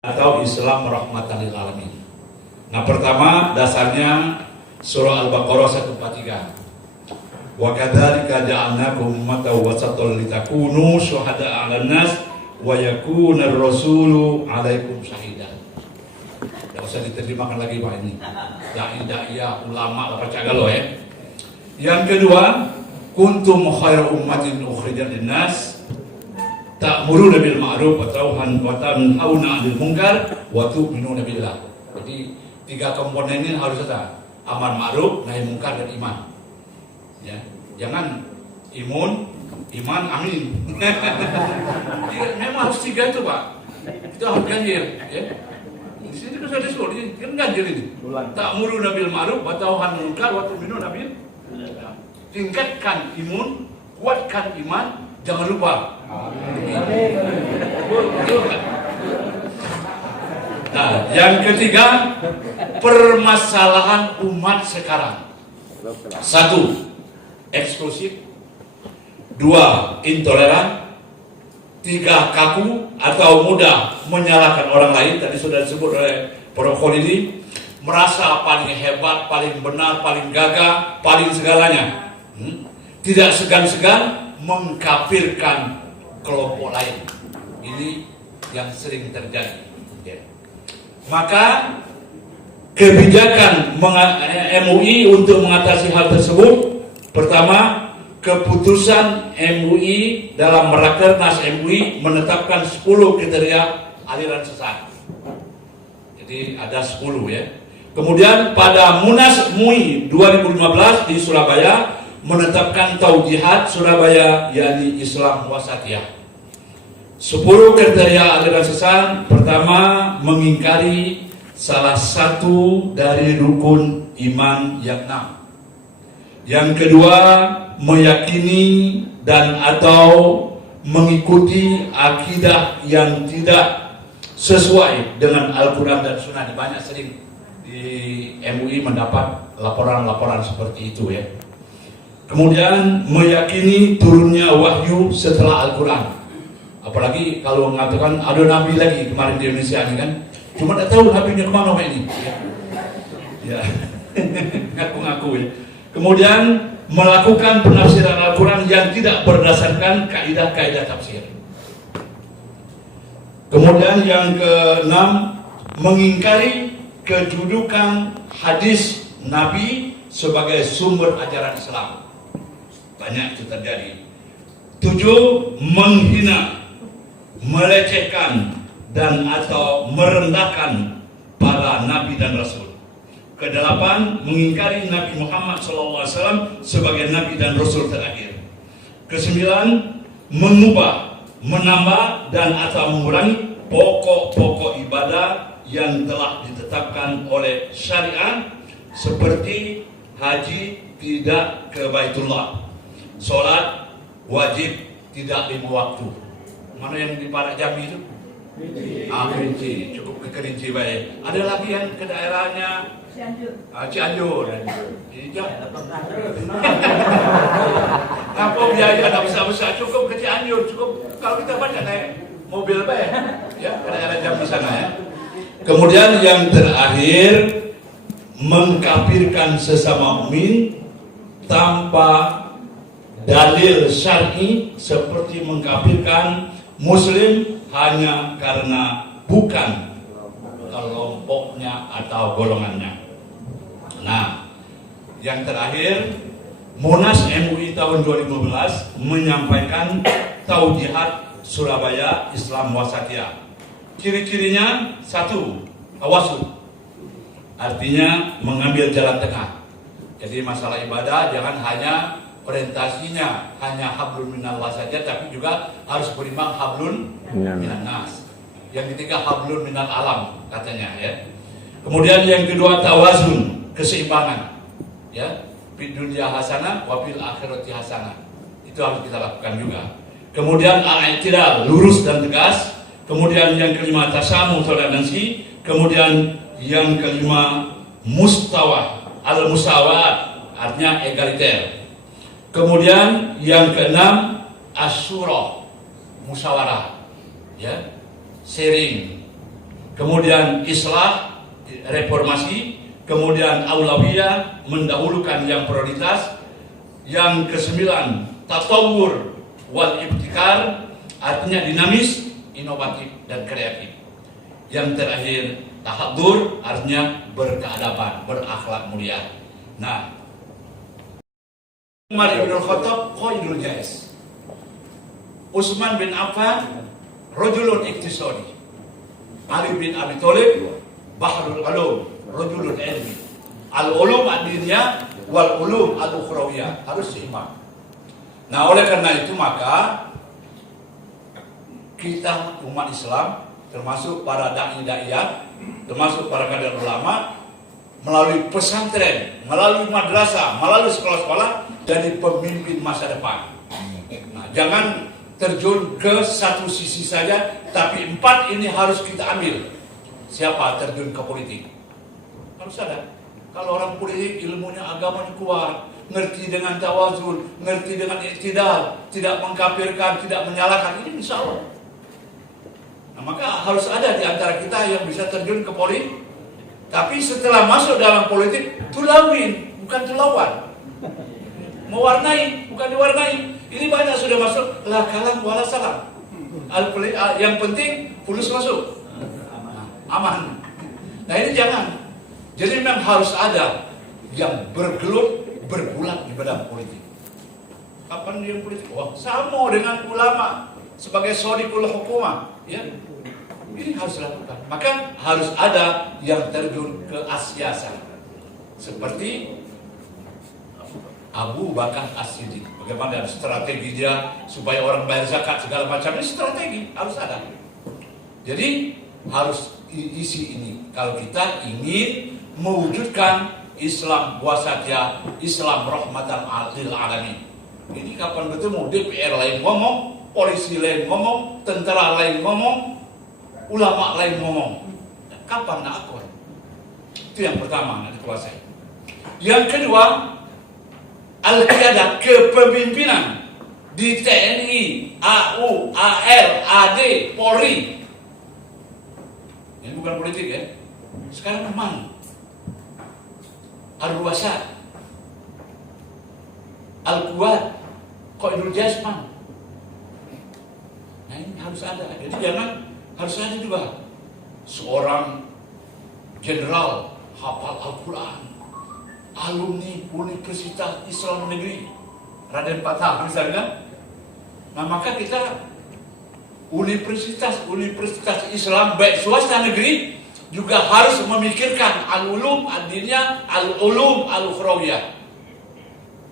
atau Islam rahmatan lil alamin. Nah, pertama dasarnya surah Al-Baqarah 143. Wa kadzalika ja'alnakum ummatan wasatan litakunu syuhada'a 'alan nas wa yakuna ar-rasulu 'alaikum syahida. Enggak usah diterjemahkan lagi Pak ini. Dai-dai ulama apa cagalo ya. Yang kedua, kuntum khairu ummatin ukhrijat lin-nas ta'muruna bil ma'ruf wa tanhauna 'anil munkar wa tu'minuna billah. Jadi tiga komponen ini harus ada: amar ma'ruf, nahi munkar, dan iman. Ya, jangan iman, amin. Memang harus tiga itu Pak. Itu harus ganjil. Ya. Di sini kan sudah disebut, ini kan ganjil ini. Ta'muruna bil ma'ruf wa tanhauna 'anil munkar wa tu'minuna billah. Tingkatkan imun, kuatkan iman, jangan lupa. Nah, yang ketiga, permasalahan umat sekarang. 1. Eksklusif. 2. Intoleran. 3. Kaku atau mudah menyalahkan orang lain. Tadi sudah disebut oleh Prof. Khalili. Merasa paling hebat, paling benar, paling gagah, paling segalanya. Tidak segan-segan mengkafirkan kelompok lain. Ini yang sering terjadi. Ya. Maka kebijakan MUI untuk mengatasi hal tersebut, pertama, keputusan MUI dalam Rakernas MUI menetapkan 10 kriteria aliran sesat. Jadi ada 10 ya. Kemudian pada Munas MUI 2015 di Surabaya menetapkan Taujihat Surabaya, yakni Islam Wasatiyah. 10 kriteria aliran sesat. Pertama, mengingkari salah satu dari rukun iman yang 6. Yang kedua, meyakini dan atau mengikuti akidah yang tidak sesuai dengan Al-Quran dan Sunnah. Banyak sering di MUI mendapat laporan-laporan seperti itu ya. Kemudian meyakini turunnya wahyu setelah Al-Quran. Apalagi kalau mengatakan ada nabi lagi kemarin di Indonesia ini kan, cuma tidak tahu nabinya kemana Pak ini. Ya, ngaku-ngaku ya. Kemudian melakukan penafsiran Al-Quran yang tidak berdasarkan kaidah-kaidah tafsir. Kemudian yang ke-6, mengingkari kedudukan hadis Nabi sebagai sumber ajaran Islam. Banyak itu terjadi. 7, menghina, melecehkan dan atau merendahkan para nabi dan rasul. Ke-8, mengingkari Nabi Muhammad SAW sebagai nabi dan rasul terakhir. Ke-9, mengubah, menambah dan atau mengurangi pokok-pokok ibadah yang telah ditetapkan oleh syariat, seperti haji tidak ke Baitullah, sholat wajib tidak 5 waktu. Mana yang di Parak Jambi itu? Kerinci, cukup ke Kerinci baik. Ada lagi yang ke daerahnya Cianjur. Apa biaya tak besar-besar, cukup ke Cianjur, cukup kalau kita banyak naik mobil baik ya ke daerah Jambi sana ya. Kemudian yang terakhir, mengkafirkan sesama mukmin tanpa dalil syar'i, seperti mengkafirkan muslim hanya karena bukan kelompoknya atau golongannya. Nah, yang terakhir, Munas MUI tahun 2015 menyampaikan Taujihat Surabaya Islam Wasatiyah. Ciri-cirinya 1, tawasul. Artinya mengambil jalan tengah. Jadi masalah ibadah jangan hanya orientasinya hanya hablun minallah saja, tapi juga harus berimbang hablun minannas. Yang ketiga hablun minal alam katanya ya. Kemudian yang kedua tawazun, keseimbangan. Ya, fid dunya hasanah wa fil akhirati hasanah. Itu harus kita lakukan juga. Kemudian al-i'tidal, lurus dan tegas. Kemudian yang kelima tasamuh, toleransi. Kemudian yang kelima mustawa, al-musawat, artinya egaliter. Kemudian yang keenam asyura, musyawarah, ya, sharing. kemudian islah, reformasi, kemudian aulawiyah, mendahulukan yang prioritas, yang kesembilan tatawur wal ibtikar, artinya dinamis, inovatif dan kreatif. Yang terakhir tahadur, artinya berkeadaban, berakhlak mulia. Nah, Umar ibn Khattab qaidul jais, Utsman bin Affan rajulun iktisadi, Ali bin Abi Thalib bahrul ulum, rajulun ilmi. Al-ulum ad-diniyah wal ulum al-ukhrawiyah harus seimbang. Nah, oleh karena itu maka kita umat Islam, termasuk para dai-daiyah, termasuk para kader ulama, melalui pesantren, melalui madrasah, melalui sekolah-sekolah, jadi pemimpin masa depan. Nah, jangan terjun ke satu sisi saja, tapi empat ini harus kita ambil. Siapa terjun ke politik? Harus ada. Kalau orang politik ilmunya, agamanya kuat, ngerti dengan tawazun, ngerti dengan iktidal, tidak mengkafirkan, tidak menyalahkan, ini insya Allah. Nah, maka harus ada di antara kita yang bisa terjun ke politik. Tapi setelah masuk dalam politik, tulawin, bukan tulawan. Mewarnai, bukan diwarnai. Ini banyak sudah masuk, la kalam wala salam. Yang penting, fulus masuk. Aman. Nah, ini jangan. Jadi memang harus ada yang bergelut, bergulat di bidang politik. Kapan dia politik? Wah, sama dengan ulama sebagai shodikul hukumah, ya. Ini harus dilakukan. Maka harus ada yang terjun ke asiasa, seperti Abu Bakar As-Siddiq. Bagaimana strategi dia supaya orang bayar zakat segala macam, ini strategi harus ada. Jadi harus isi ini. Kalau kita ingin mewujudkan Islam wasatiyah, Islam rahmatan lil alamin. Ini kapan bertemu DPR lain ngomong, polisi lain ngomong, tentara lain ngomong, ulama lain ngomong. Kapan nak akur? Itu yang pertama, nak dikuasai. Yang kedua, al-qiyadah, kepemimpinan di TNI, AU, AL, AD, Polri. Ini bukan politik ya. Sekarang memang Al-Ruwasa, Al-Quwat, Qaidul Jasman. Nah, ini harus ada. Jadi jangan, harus ada juga seorang jenderal hafal Al-Quran, alumni Universitas Islam Negeri Raden Patah misalnya. Nah, maka kita universitas Islam baik swasta negeri juga harus memikirkan al-ulum ad-diniyah, al-ulum al-ukhrawiyah.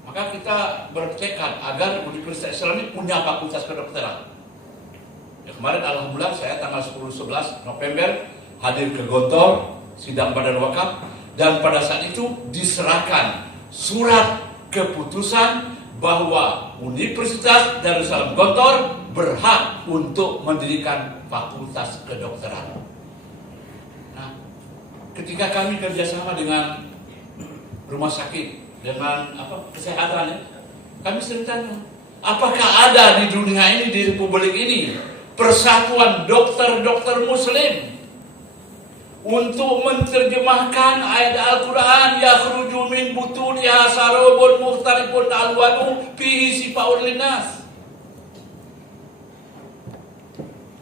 Maka kita bertekad agar Universitas Islam ini punya fakultas kedokteran. Ya, kemarin alhamdulillah saya tanggal 10-11 November hadir ke Gontor sidang badan wakaf, dan pada saat itu diserahkan surat keputusan bahwa Universitas Darussalam Gontor berhak untuk mendirikan fakultas kedokteran. Nah, ketika kami kerjasama dengan rumah sakit, dengan kesehatan, kami sering tanya, apakah ada di dunia ini, di republik ini, persatuan dokter-dokter muslim untuk menerjemahkan ayat Al-Quran, yakhruju min butuniha sarabun mukhtalifun alwanu fihi shifaa'un linnas.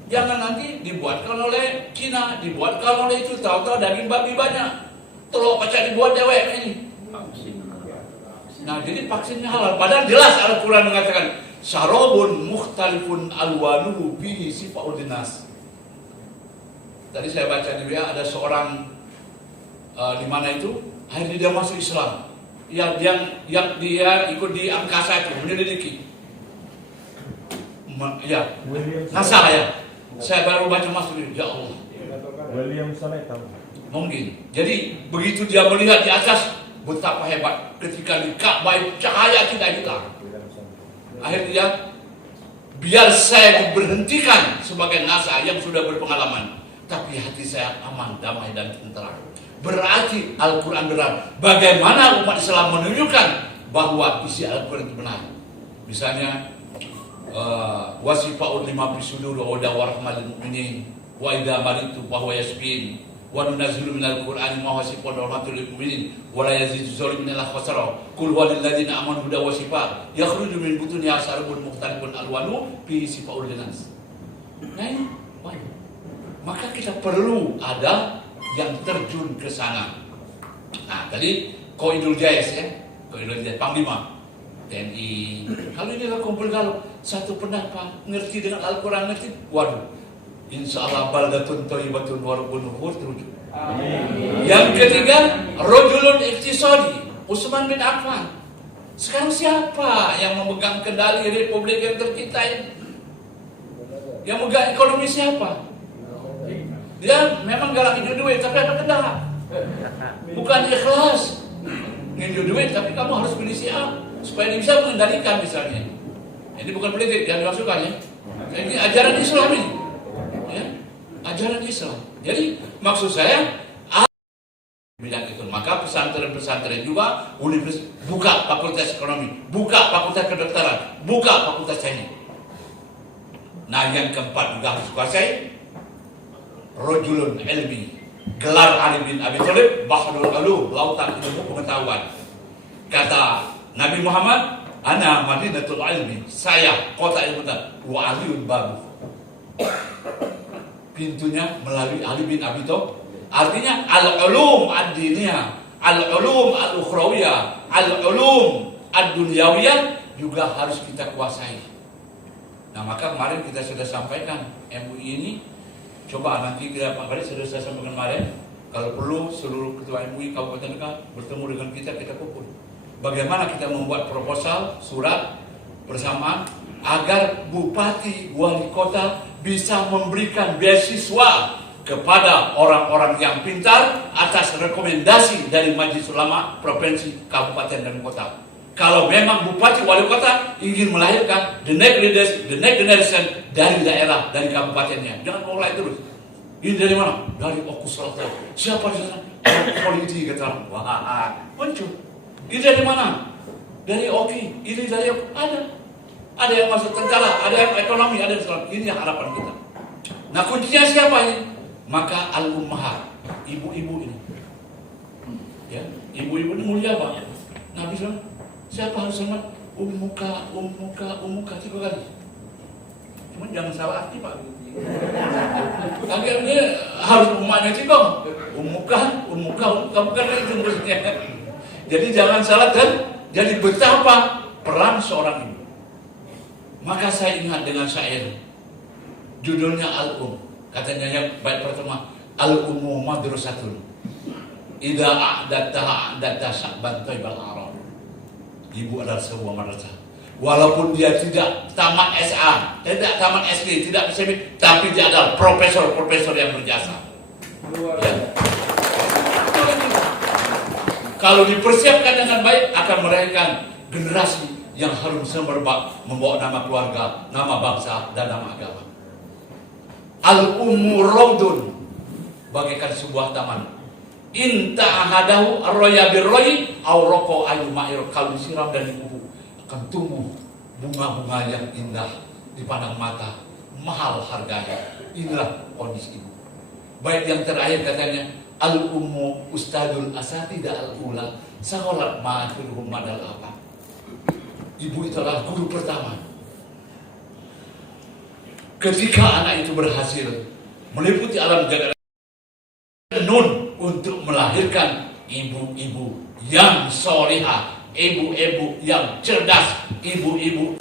Jangan nanti dibuatkan oleh Cina, dibuatkan oleh itu, tahu-tahu daging babi banyak, telur pecah dibuat dewek ini. Nah, jadi vaksinnya halal. Padahal jelas Al-Quran mengatakan sarabun mukhtalifun alwanu fihi shifaa'un linnas. Tadi saya baca di WA ada seorang di mana itu akhirnya dia masuk Islam, yang dia ikut di angkasa itu menyelidiki, ya NASA ya. Saya baru baca masuk ini, ya Allah. William Sanetam. Mungkin. Jadi begitu dia melihat di atas, betapa hebat ketika di Ka'bah cahaya tidak hilang. Akhirnya biar saya diberhentikan sebagai NASA yang sudah berpengalaman, tapi hati saya aman, damai dan tentram. Berarti Al-Quran benar. Bagaimana umat Islam menunjukkan bahwa isi Al-Quran itu benar? Misalnya wasifa'ul lima bisudur wa warahmatil mu'minin, wa idza maritu fa huwa yashfin wa nunazzilu minal qur'ani ma huwa shifaa'un wa rahmatun lil mu'minin wa la yazidu zalimin illa khasara qul huwa lil ladzina amanu hudan wa shifaa yakhruju min butuniha syarabun mukhtalifun alwanu fihi shifaa'un linnas. Nah, ini, maka kita perlu ada yang terjun ke sana. Nah, tadi Qaidul Jais ya, Qaidul Jais Panglima TNI. Kalau ini kumpul kalau satu pendapat ngerti dengan Al-Quran ngerti, waduh, insya Allah baldatun thayyibatun wa rabbun ghafur terwujud. Yang ketiga, rajulun iqtisadi, Utsman bin Affan. Sekarang siapa yang memegang kendali Republik yang tercinta ini? Yang memegang ekonomi siapa? Dia memang galak hidup duit, tapi ada kendala. Bukan ikhlas nginjau duit, tapi kamu harus pilih si A supaya dia bisa mengendalikan misalnya. Ini bukan politik yang dimasukkan ya. Ini ajaran Islam ini. Ya, ajaran Islam. Jadi maksud saya bidang itu. Maka pesantren-pesantren juga universitas buka fakultas ekonomi, buka fakultas kedokteran, buka fakultas teknik. Nah, yang keempat juga harus kuasai rajulun ilmi. Gelar Ali bin Abi Thalib Bahrul Ulum, lautan ilmu pengetahuan. Kata Nabi Muhammad, ana Madinatul Ilmi, saya kota ilmu wa aliun babu. Pintunya melalui Ali bin Abi Thalib. Artinya al-ulum ad-diniyah, al-ulum al-ukhrawiyah, al-ulum ad-dunyawiyah juga harus kita kuasai. Nah, maka kemarin kita sudah sampaikan MUI ini. Coba nanti kita Pak Kadis sudah saya sampaikan kemarin, kalau perlu seluruh ketua MUI Kabupaten Demak bertemu dengan kita kumpul. Bagaimana kita membuat proposal, surat bersama agar bupati, wali kota bisa memberikan beasiswa kepada orang-orang yang pintar atas rekomendasi dari Majelis Ulama Provinsi, Kabupaten dan Kota. Kalau memang bupati, wali kota ingin melahirkan the next leaders, the next generation dari daerah, dari kabupatennya, jangan mulai terus. Ini dari mana? Dari Okus Selatan. Siapa di sana? Politik kata orang. Wah, muncul. Ini dari mana? Dari Oki. Ini dari Oki. Ada yang masuk tentara, ada yang ekonomi, ada yang Islam. Ini yang harapan kita. Nah, kuncinya siapa ini? Maka al-ummahat, ibu-ibu ini. Ya, ibu-ibu ini mulia Pak. Nabi SAW, siapa harus sama? Ummuka 3 kali. Cuma jangan salah arti Pak. Akhirnya harus umatnya juga. Ummuka bukan itu maksudnya. Jadi jangan salah dan jadi betapa peran seorang ibu. Maka saya ingat dengan syair. Judulnya Al-Um. Katanya yang baik pertama, Al-Ummu madrasatun. Idza a'dadta sya'ban thaibal arab. Ibu adalah sebuah madrasah. Walaupun dia tidak tamat SA, tidak tamat SD, tidak bisa, tapi dia adalah profesor yang berjasa. Ya. Kalau dipersiapkan dengan baik, akan melahirkan generasi yang harum semerbak, membawa nama keluarga, nama bangsa, dan nama agama. Al-ummu rawdun, bagaikan sebuah taman. Inta ahadahu arroya birroyi awroko ayu ma'ir, kalau disiram dan dikubu akan tumbuh bunga-bunga yang indah dipandang mata, mahal harganya. Inilah kondisi ibu. Baik yang terakhir katanya, al-ummu ustadul asatidah al-ula, saholat ma'afirhum madal apa. Ibu itu adalah guru pertama. Ketika anak itu berhasil meliputi alam jagat nun untuk melahirkan ibu-ibu yang solihah, ibu-ibu yang cerdas, ibu-ibu